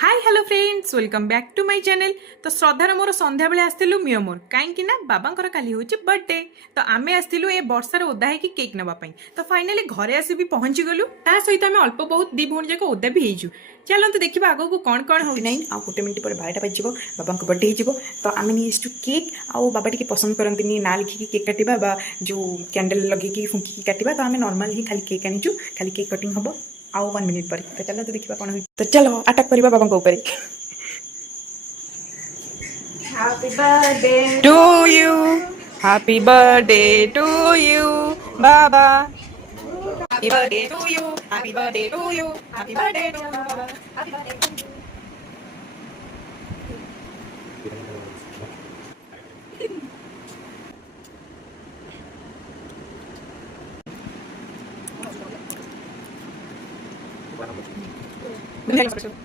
Hi hello friends welcome back to my channel. तो श्रद्धार मोर संध्या बेले आसलु मियोमोर कहीं ना बाबांकर काली होची बर्थडे। तो आमे आसलु ए वर्षार ओदा है कि केक नबा पई। तो फाइनली घरे आसी भी पहुंची गलु ता सहित आमे अल्प बहुत दी भौणी जाक ओदा भी हेजु। चलंतु देखिबा आगो को कोन हो नहीं आ गोटे मिनिट पर 12टा बाजिबो बाबांको बर्थडे हेजिबो। तो आमे नीस्टु केक आउ बाबा टिके पसंद करंतिनी ना लिखि केक काटिबा बा जो कैंडल लगे की फुंकी काटिबा। तो आमे नॉर्मल ही खाली केक आनिचु खाली केक कटिंग हबो आउ 1 मिनिट पर। तो चलो तो देखिबा कोन हो। तो चलो अटैक करबा बाबांको ऊपर। Happy birthday to you. Happy birthday to you, Baba. Happy birthday to you. Happy birthday to you. Happy birthday to you, Baba. Happy birthday to you.